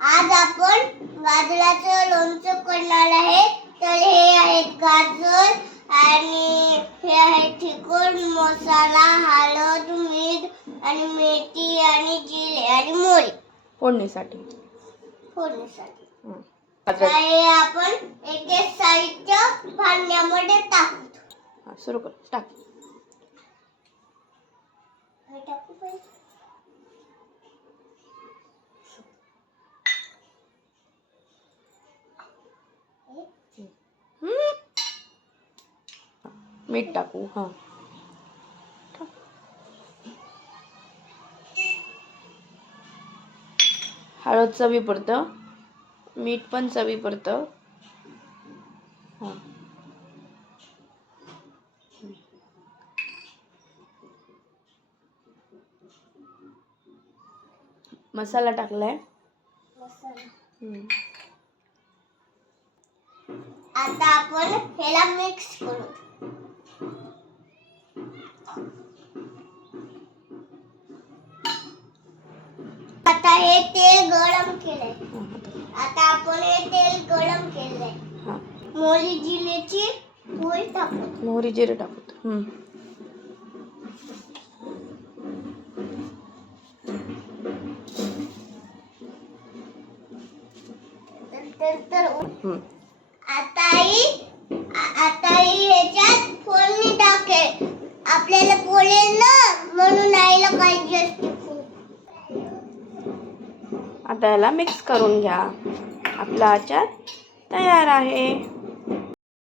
आज आपण गाजराचं लोणचं करणार आहे. तर हे आहेत गाजर आणि हे आहे तिखट मसाला हळद मीठ आणि मेथी आणि जिरे आणि मोरी फोडणीसाठी. फोडणीसाठी. हं. गाजर हे आपण एक एक साईडच्या भांड्यामध्ये टाकू. हा, सुरू कर. टाक. मीठ टाकू हां. हळद चवी पडतं मीठ पण चवी पडतं. हां. मसाला टाकलाय. आता आपण ह्याला मिक्स करू. आता हे तेल गरम केलंय हां. आता आपण हे तेल गरम केलंय हां मोहरी जिरेची पोळी टाकू मोहरी जिरे टाकत. तर तर हं. आता याला मिक्स करून घ्या. आपला आचार तयार आहे.